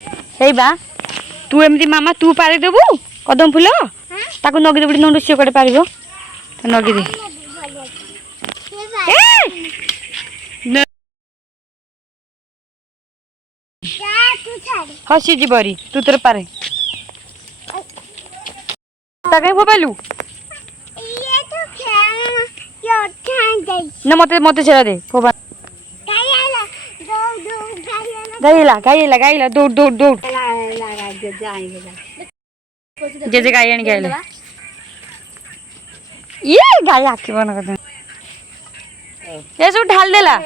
हेई बा तू एमती मामा तू पारि देबू कदम फूल ताको नगी देबड़ी नंदु से कोडे पारिबो तो नगी दे हसी जीवरी तू तोर पारे ताके फोपालू ये तो खेलना यो ठान दे ना मते मते छेड़ा दे फोपा गायला दो गाइला दौड़ दौड़ दौड़ जे गाय आनी गाइला ये गाय आखी बन कर ये सब ढाल देला